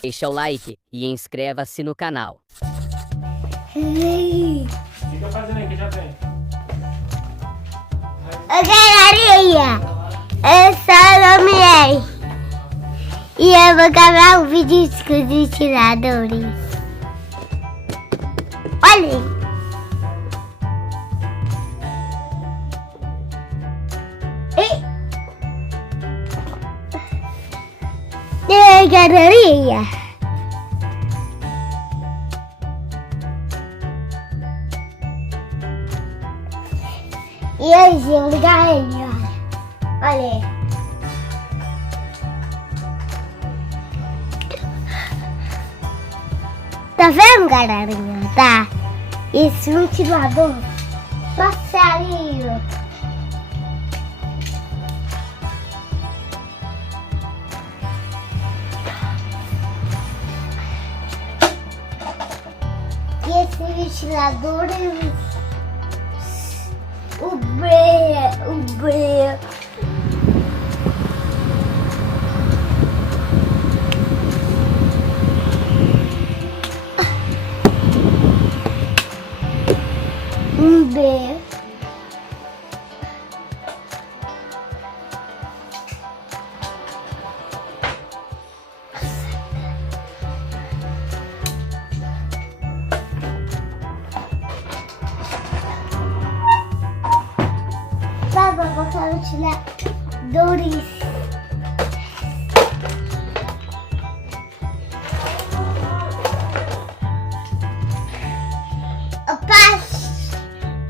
deixa o like e inscreva-se no canal. Fica fazendo aí que já tem. Ô galerinha, eu sou o Mostrei e eu vou gravar um vídeo com os ventiladores. Olhem! E galerinha, e hoje eu vou ligar ele, olha. Tá vendo, galerinha? Tá? Esse ventilador passarinho. E esse ventilador o breu. Baba, eu quero tirar Doris.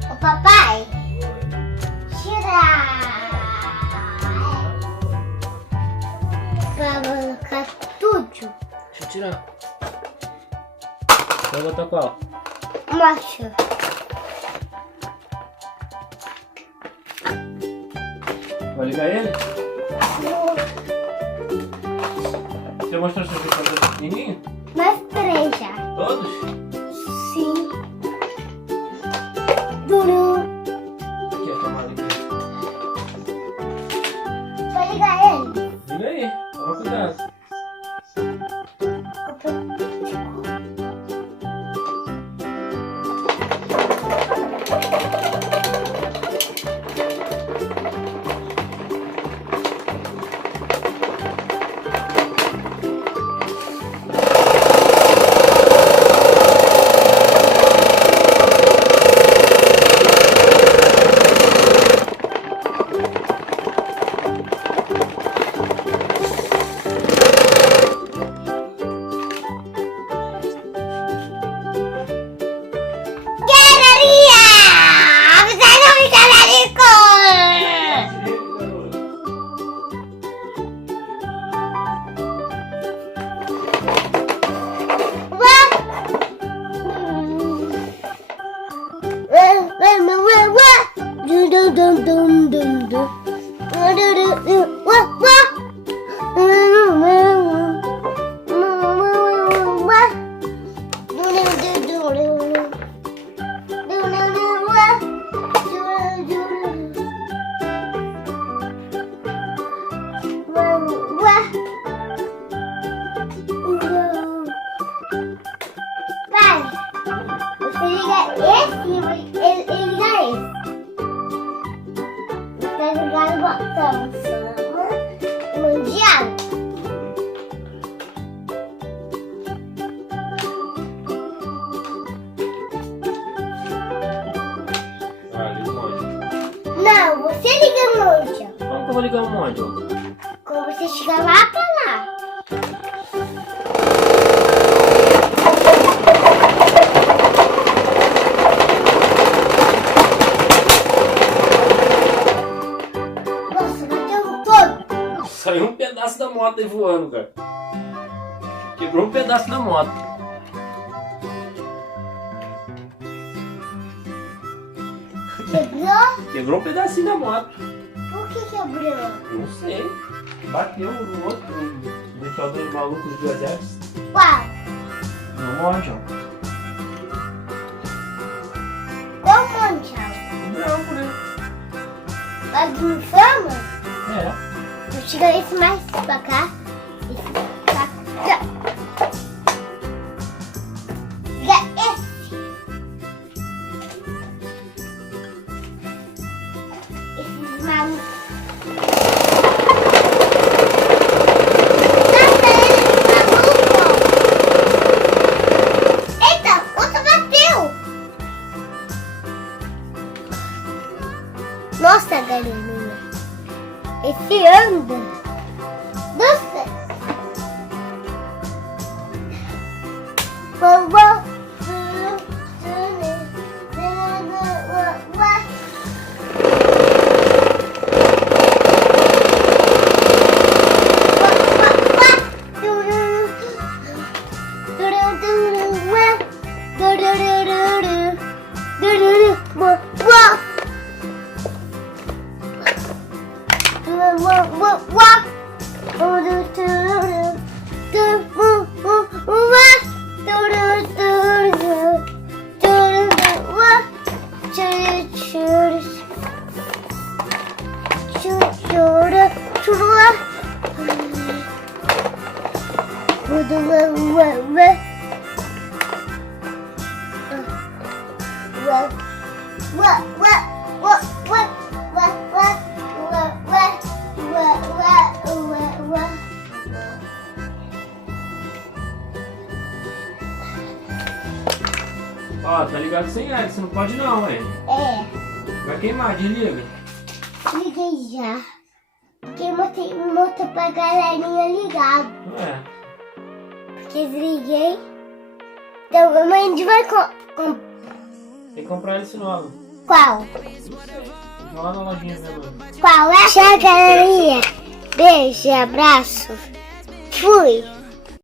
O papai, tira pra colocar tudo. Deixa eu tirar. Vai botar qual? Mostra. Vai ligar ele? Você mostrou seu ventilador pequenininho? Mostrei já. Todos? Sim. Duru. Aqui a tomada aqui. Vai ligar ele. Liga aí, toma cuidado. Não, você liga o monte. Como que eu vou ligar o monte? Quando você chegar lá pra lá. Nossa, bateu um todo. Saiu um pedaço da moto aí voando, cara. Quebrou um pedaço da moto. Quebrou? Quebrou um pedacinho da moto. Por que quebrou? Não sei. Bateu no outro. Ventilador maluco de exército. Qual? No monte, ó. Qual monte? Branco, né? Lá de inflama? É. Eu tiro esse mais pra cá. Esse pra cá. Esse anda. Nossa. Vovó. Ó, tá ligado sem hélice, não pode não, ué. É. Vai queimar, desliga. Liguei já. Porque mostrei pra galerinha ligar. É. Porque desliguei. Então a gente vai Tem que comprar hélice nova. Qual? Vai lá na lojinha mesmo. Qual é? Tchau, galerinha. Beijo e abraço. Fui.